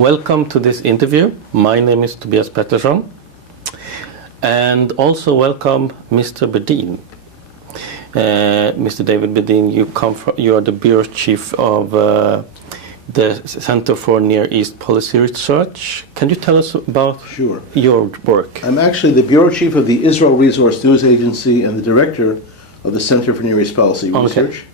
Welcome to this interview. My name is Tobias Pettersson. And also welcome Mr. Bedin. Mr. David Bedin, you are the Bureau Chief of the Center for Near East Policy Research. Can you tell us about your work? I'm actually the Bureau Chief of the Israel Resource News Agency and the Director of the Center for Near East Policy Research.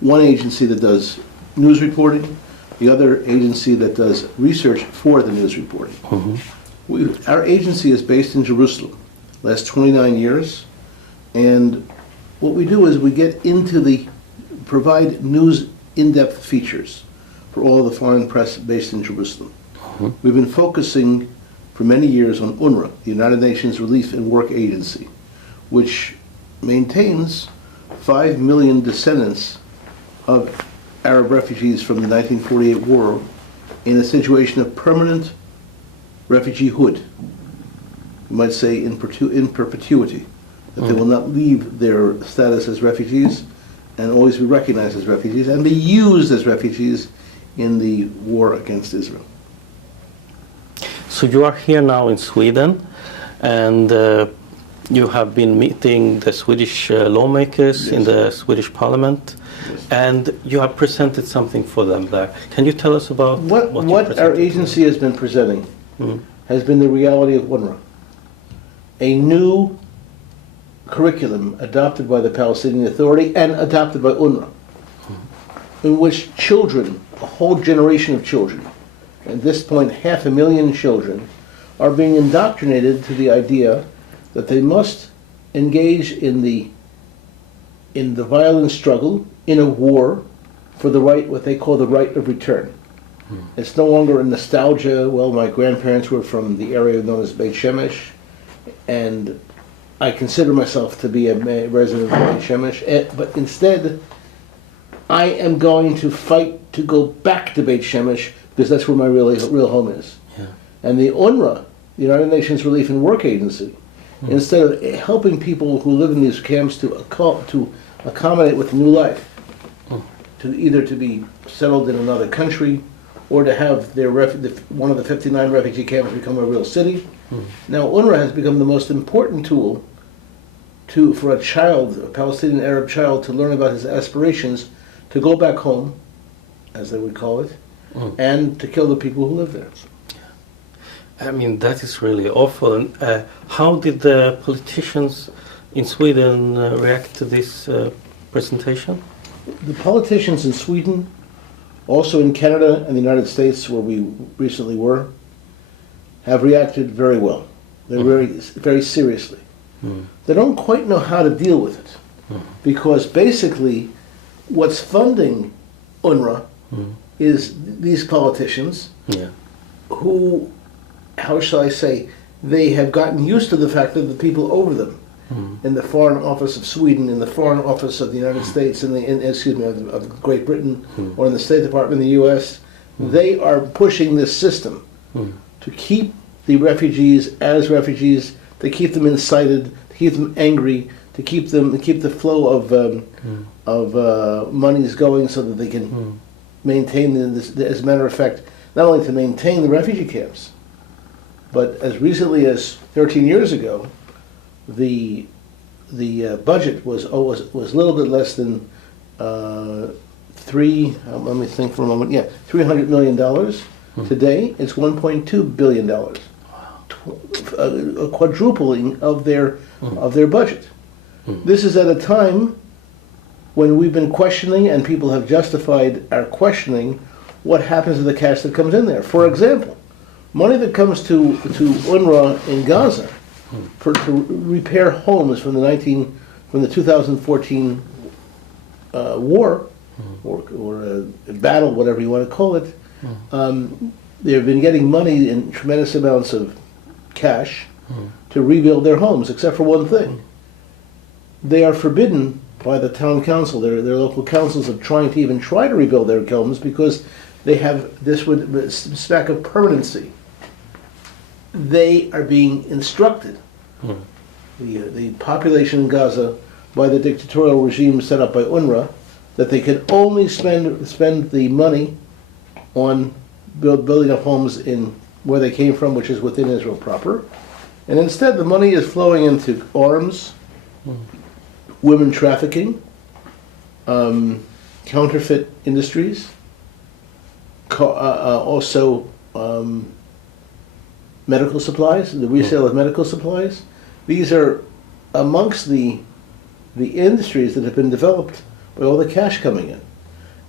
One agency that does news reporting, the other agency that does research for the news reporting. Mm-hmm. Our agency is based in Jerusalem, last 29 years, and what we do is we get into provide news in-depth features for all the foreign press based in Jerusalem. Mm-hmm. We've been focusing for many years on Unruhe, the United Nations Relief and Work Agency, which maintains 5 million descendants of Arab refugees from the 1948 war in a situation of permanent refugeehood. You might say in perpetuity, that they will not leave their status as refugees and always be recognized as refugees and be used as refugees in the war against Israel. So you are here now in Sweden, and you have been meeting the Swedish lawmakers in the Swedish parliament, and you have presented something for them there. Can you tell us about what our agency has been presenting? Has been the Reality of Woodruf, a new curriculum adopted by the Palestinian Authority and adopted by Unruhe, in which children, a whole generation of children, at this point 500,000 children, are being indoctrinated to the idea that they must engage in the violent struggle in a war for the right, what they call the right of return. It's no longer a nostalgia. Well, my grandparents were from the area known as Beit Shemesh, and I consider myself to be a resident of Beit Shemesh, but instead I am going to fight to go back to Beit Shemesh because that's where my real home is. Yeah. And the Unruhe, the United Nations Relief and Work Agency, instead of helping people who live in these camps to accommodate with a new life, to either to be settled in another country or to have their one of the 59 refugee camps become a real city. Now Unruhe has become the most important tool for a child, a Palestinian Arab child, to learn about his aspirations to go back home, as they would call it, and to kill the people who live there. I mean, that is really awful. And how did the politicians in Sweden react to this presentation? The politicians in Sweden, also in Canada and the United States, where we recently were, have reacted very well. They're very seriously. They don't quite know how to deal with it, because basically what's funding Unruhe is these politicians who, how shall I say, they have gotten used to the fact that the people over them, in the Foreign Office of Sweden, in the Foreign Office of the United States, of Great Britain, or in the State Department in the U.S., they are pushing this system to keep the refugees as refugees, to keep them incited, to keep them angry, to keep the flow of monies going so that they can maintain as a matter of fact, not only to maintain the refugee camps, but as recently as 13 years ago, the budget was a little bit less than let me think for a moment. $300 million. Today it's $1.2 billion. A quadrupling of their budget. This is at a time when we've been questioning, and people have justified our questioning, what happens to the cash that comes in there. For example, money that comes to Unruhe in Gaza to repair homes from the 2014 war or battle, whatever you want to call it. They've been getting money in tremendous amounts of cash to rebuild their homes, except for one thing. They are forbidden by the town council, their local councils, of trying to even try to rebuild their homes because they have this with spec of permanency. They are being instructed, the population in Gaza, by the dictatorial regime set up by Unruhe, that they can only spend the money on building up homes in where they came from, which is within Israel proper. And instead, the money is flowing into arms, women trafficking, counterfeit industries, also medical supplies, the resale of medical supplies. These are amongst the industries that have been developed by all the cash coming in.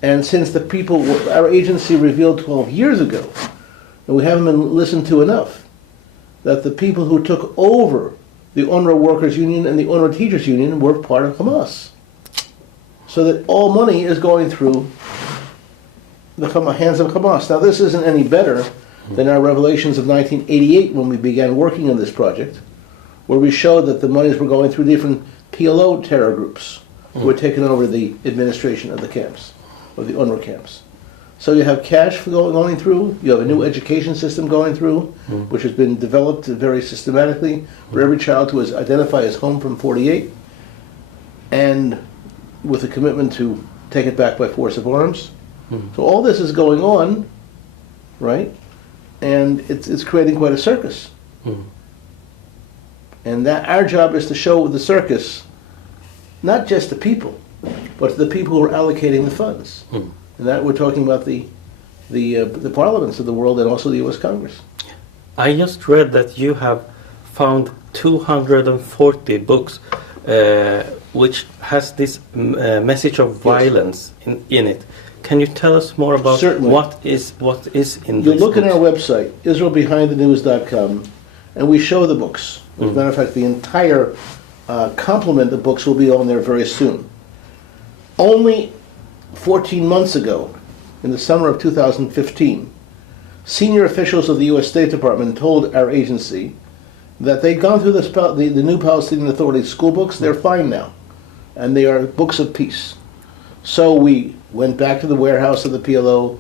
And since the people, our agency revealed 12 years ago, and we haven't been listened to enough, that the people who took over the UNRWA Workers Union and the UNRWA Teachers Union were part of Hamas. So that all money is going through the hands of Hamas. Now this isn't any better than our revelations of 1988 when we began working on this project, where we showed that the monies were going through different PLO terror groups who had taken over the administration of the camps, of the UNRWA camps. So you have cash going through, you have a new education system going through, which has been developed very systematically for every child to identify as home from 48, and with a commitment to take it back by force of arms. So all this is going on, right? And it's creating quite a circus. And that our job is to show the circus, not just the people, but to the people who are allocating the funds. And that we're talking about the parliaments of the world and also the U.S. Congress. I just read that you have found 240 books which has this message of violence in it. Can you tell us more about Certainly. what is in You this look at books? our website, IsraelBehindTheNews.com, and we show the books. As a matter of fact, the entire complement of books will be on there very soon. Only 14 months ago, in the summer of 2015, senior officials of the U.S. State Department told our agency that they'd gone through the new Palestinian Authority school books. They're fine now, and they are books of peace. So we went back to the warehouse of the PLO.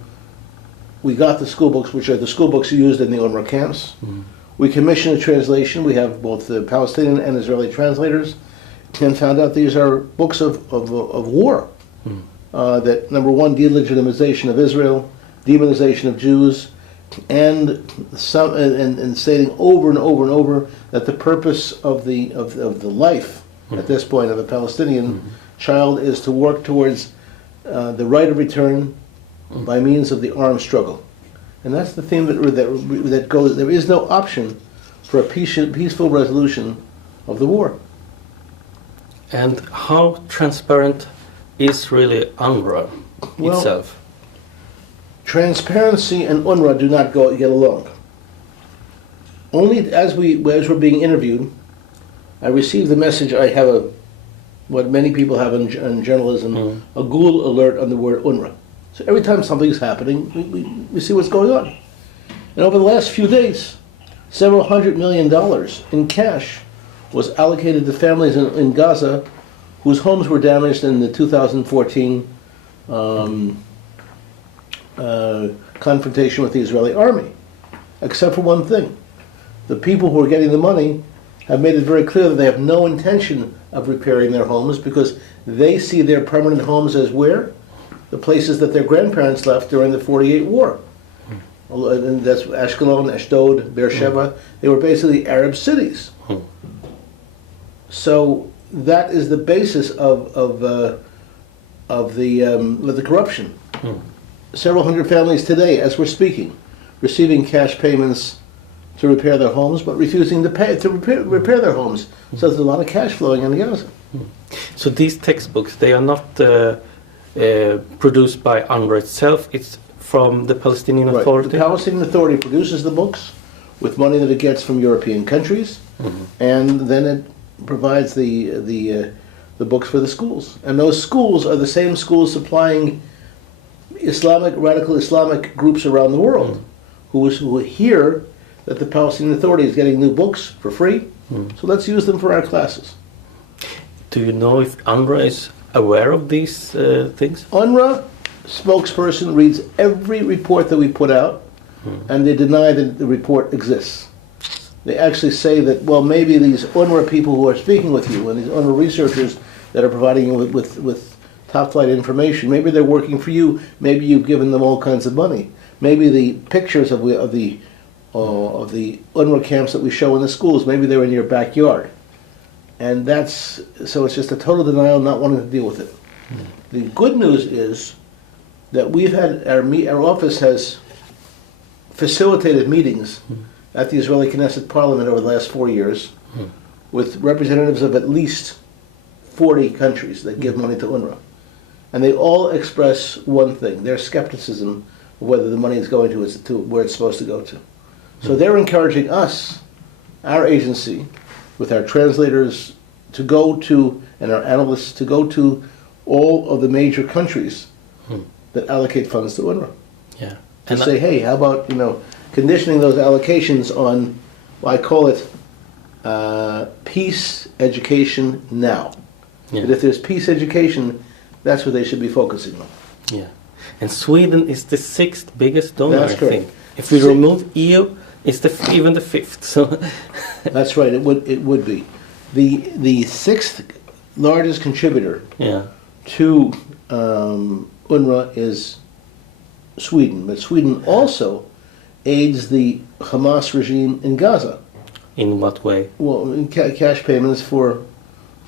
We got the school books, which are the school books used in the UNRWA camps. We commissioned a translation. We have both the Palestinian and Israeli translators, and found out these are books of war. That, number one, delegitimization of Israel, demonization of Jews, and stating over and over and over that the purpose of the life at this point of a Palestinian child is to work towards the right of return by means of the armed struggle. And that's the theme that goes. There is no option for a peaceful resolution of the war. And how transparent is really UNRWA itself? Transparency and UNRWA do not get along. Only as we're being interviewed, I received the message. I have what many people have in journalism, a Google alert on the word UNRWA. So every time something's happening, we see what's going on. And over the last few days, several $100 million in cash was allocated to families in Gaza whose homes were damaged in the 2014 confrontation with the Israeli army, except for one thing. The people who are getting the money have made it very clear that they have no intention of repairing their homes because they see their permanent homes as where? The places that their grandparents left during the 48 war. And that's Ashkelon, Ashdod, Beersheba. They were basically Arab cities. So that is the basis of the corruption. Several hundred families today, as we're speaking, receiving cash payments to repair their homes, but refusing to pay to repair their homes. So there's a lot of cash flowing in Gaza. So these textbooks, they are not produced by UNRWA itself. It's from the Palestinian Authority. The Palestinian Authority produces the books with money that it gets from European countries, and then it provides the books for the schools. And those schools are the same schools supplying radical Islamic groups around the world who hear that the Palestinian Authority is getting new books for free, so let's use them for our classes. Do you know if UNRWA is aware of these things? UNRWA spokesperson reads every report that we put out, and they deny that the report exists. They actually say that, well, maybe these UNRWA people who are speaking with you and these UNRWA researchers that are providing you with top-flight information, maybe they're working for you, maybe you've given them all kinds of money. maybe the pictures of the UNRWA camps that we show in the schools, maybe they're in your backyard. And so it's just a total denial, not wanting to deal with it. The good news is that we've had, our office has facilitated meetings at the Israeli Knesset Parliament over the last 4 years with representatives of at least 40 countries that give money to UNRWA. And they all express one thing, their skepticism of whether the money is going to where it's supposed to go to. So they're encouraging us, our agency, with our translators, to go to, and our analysts, to go to all of the major countries that allocate funds to UNRWA. Yeah. To say, hey, how about, conditioning those allocations on, well, I call it peace education now. Yeah. That if there's peace education, that's what they should be focusing on. Yeah. And Sweden is the 6th biggest donor, That's I correct. think. If we remove EU, it's even the 5th. So That's right, it would be. The 6th largest contributor yeah. to UNRWA is Sweden, but Sweden also aids the Hamas regime in Gaza. In what way? Well, in cash payments for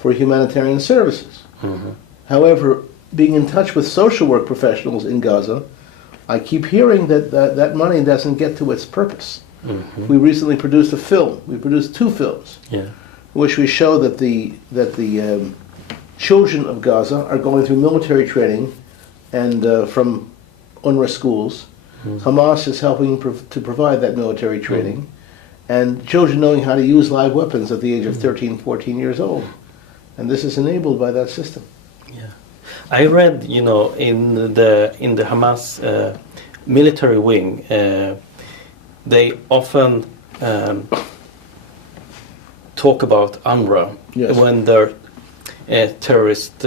humanitarian services. Mm-hmm. However, being in touch with social work professionals in Gaza, I keep hearing that money doesn't get to its purpose. Mm-hmm. We recently produced a film. We produced 2 films, Yeah. in which we show that the children of Gaza are going through military training, and from UNRWA schools. Hamas is helping to provide that military training, and children knowing how to use live weapons at the age of 13, 14 years old. And this is enabled by that system. Yeah. I read, in the Hamas military wing, they often talk about Unruhe Yes. when their terrorist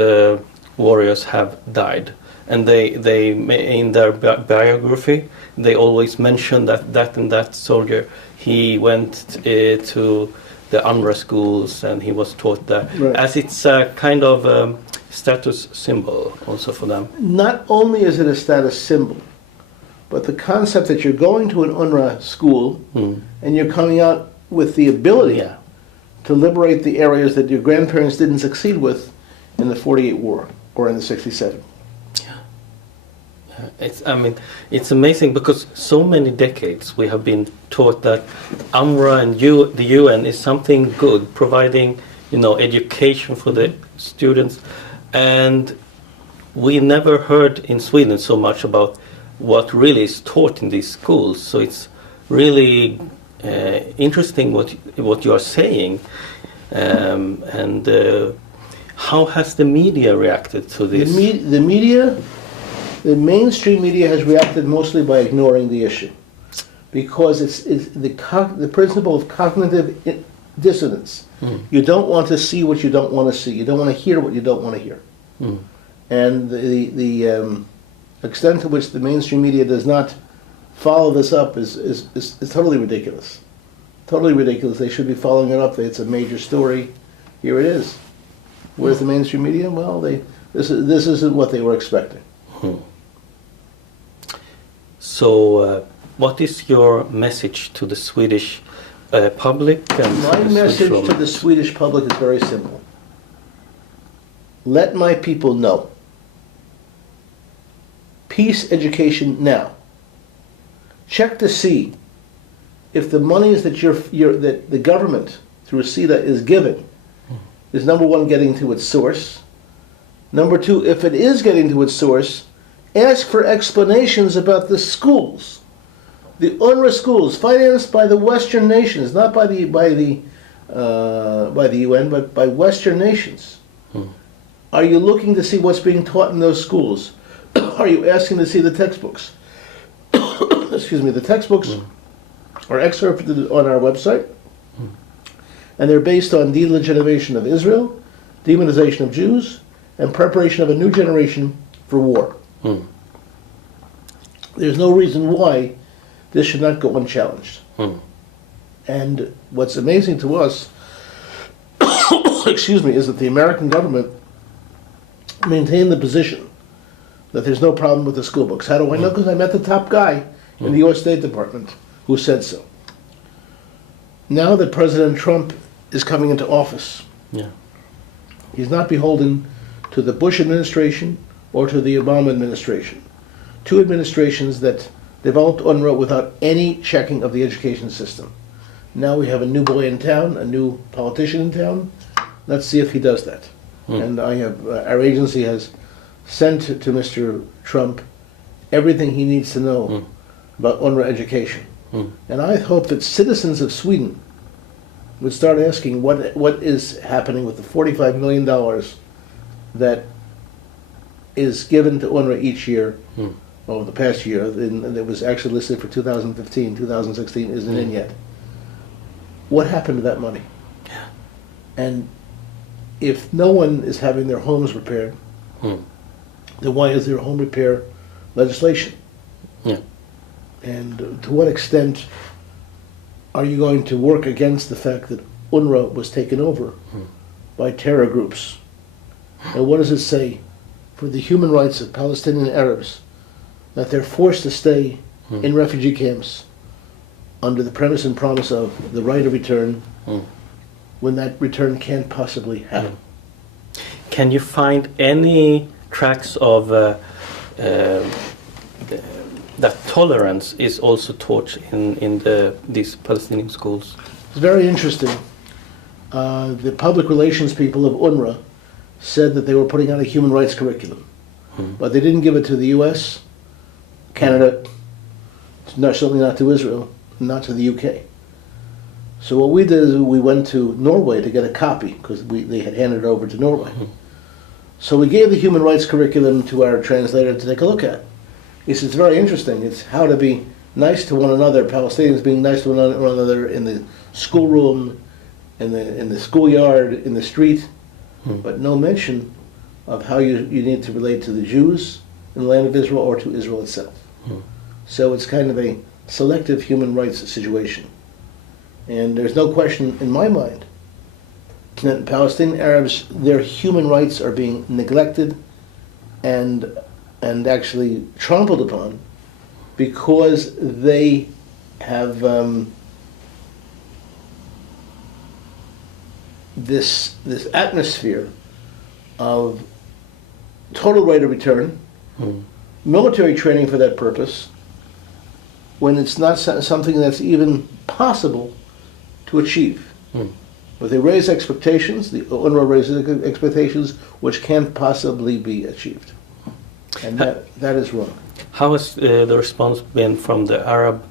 warriors have died, and they in their biography they always mention that and that soldier, he went to the Unruhe schools and he was taught that, Right. as it's a kind of status symbol also for them. Not only is it a status symbol, but the concept that you're going to an UNRWA school and you're coming out with the ability Yeah. to liberate the areas that your grandparents didn't succeed with in the 48 war or in the 67. It's amazing because so many decades we have been taught that UNRWA and the UN is something good, providing education for the students, and we never heard in Sweden so much about what really is taught in these schools. So it's really interesting what you are saying, and how has the media reacted to this? The mainstream media has reacted mostly by ignoring the issue, because it's the principle of cognitive dissonance. You don't want to see what you don't want to see. You don't want to hear what you don't want to hear. And the extent to which the mainstream media does not follow this up is totally ridiculous. Totally ridiculous. They should be following it up. It's a major story. Here it is. Where's the mainstream media? Well, this isn't what they were expecting. So, what is your message to the Swedish public? And My the message Swedish to the Swedish public is very simple. Let my people know. Peace education now. Check to see if the monies that that the government through CETA is giving is, number one, getting to its source. Number two, if it is getting to its source, ask for explanations about the schools, the UNRWA schools, financed by the Western nations, not by the UN, but by Western nations. Are you looking to see what's being taught in those schools? Are you asking to see the textbooks? Excuse me, the textbooks are excerpted on our website, and they're based on delegitimation of Israel, demonization of Jews, and preparation of a new generation for war. There's no reason why this should not go unchallenged. And what's amazing to us, excuse me, is that the American government maintained the position that there's no problem with the school books. How do I know? Because I met the top guy in the U.S. State Department who said so. Now that President Trump is coming into office, Yeah. he's not beholden to the Bush administration or to the Obama administration, two administrations that developed UNRWA without any checking of the education system. Now we have a new boy in town, a new politician in town. Let's see if he does that. And I have our agency has sent to Mr. Trump everything he needs to know about UNRWA education. And I hope that citizens of Sweden would start asking what is happening with the $45 million that is given to UNRWA each year, over the past year, and it was actually listed for 2015, 2016 isn't in yet. What happened to that money? And if no one is having their homes repaired, then why is there home repair legislation? Yeah. And to what extent are you going to work against the fact that UNRWA was taken over by terror groups? And what does it say for the human rights of Palestinian Arabs that they're forced to stay in refugee camps under the premise and promise of the right of return when that return can't possibly happen? Can you find any tracks of that tolerance is also taught in these Palestinian schools? It's very interesting. The public relations people of UNRWA said that they were putting out a human rights curriculum, but they didn't give it to the U.S., Canada, certainly not to Israel, not to the UK. So what we did is we went to Norway to get a copy because they had handed it over to Norway. So we gave the human rights curriculum to our translator to take a look at. He said, it's very interesting. It's how to be nice to one another, Palestinians being nice to one another in the schoolroom, in the schoolyard, in the street, but no mention of how you need to relate to the Jews in the land of Israel or to Israel itself. So it's kind of a selective human rights situation. And there's no question in my mind that Palestinian Arabs, their human rights are being neglected and actually trampled upon because they have this atmosphere of total right of return, military training for that purpose, when it's not something that's even possible to achieve. But they raise expectations, the UNRWA raises expectations which can't possibly be achieved. And that is wrong. How has the response been from the Arab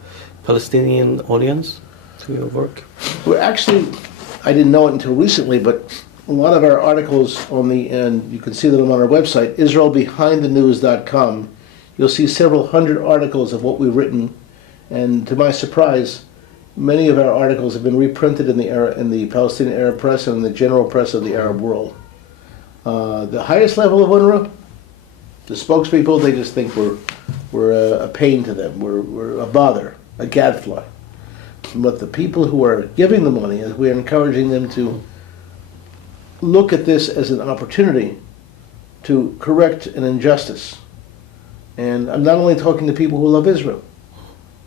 Palestinian audience to your work? We're actually, I didn't know it until recently, but a lot of our articles and you can see them on our website, IsraelBehindTheNews.com, you'll see several hundred articles of what we've written, and to my surprise, many of our articles have been reprinted in the Palestinian Arab press and in the general press of the Arab world. The highest level of UNRWA, the spokespeople, they just think we're a pain to them, we're a bother, a gadfly. But the people who are giving the money, as we're encouraging them to look at this as an opportunity to correct an injustice. And I'm not only talking to people who love Israel,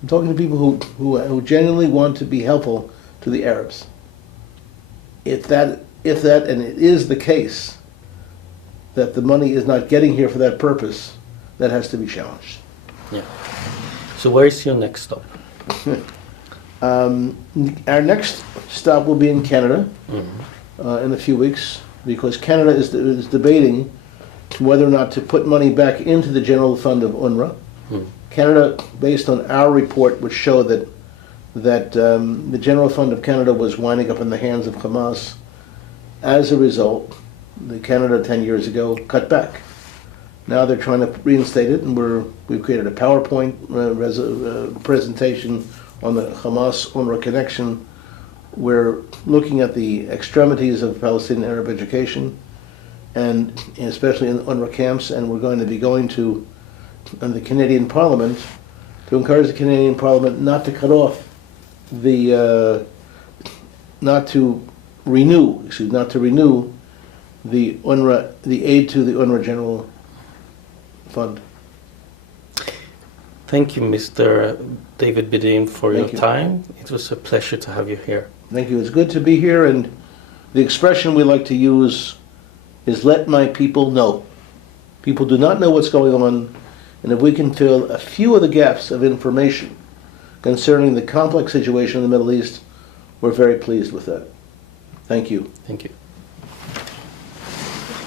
I'm talking to people who genuinely want to be helpful to the Arabs. If that, and it is the case, that the money is not getting here for that purpose, that has to be challenged. Yeah. So where is your next stop? Our next stop will be in Canada in a few weeks, because Canada is debating whether or not to put money back into the general fund of UNRWA. Canada, based on our report, would show that the general fund of Canada was winding up in the hands of Hamas. As a result, the Canada 10 years ago cut back. Now they're trying to reinstate it, and we've created a PowerPoint presentation on the Hamas-UNRWA connection. We're looking at the extremities of Palestinian Arab education, and especially in UNRWA camps, and we're going to be going to the Canadian Parliament to encourage the Canadian Parliament not to cut off not to renew the UNRWA, the aid to the UNRWA General Fund. Thank you, Mr. David Bedin, for Thank your you. time. It was a pleasure to have you here. Thank you. It's good to be here, and the expression we like to use is let my people know. People do not know what's going on, and if we can fill a few of the gaps of information concerning the complex situation in the Middle East, we're very pleased with that. Thank you. Thank you.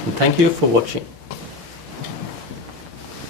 And thank you for watching.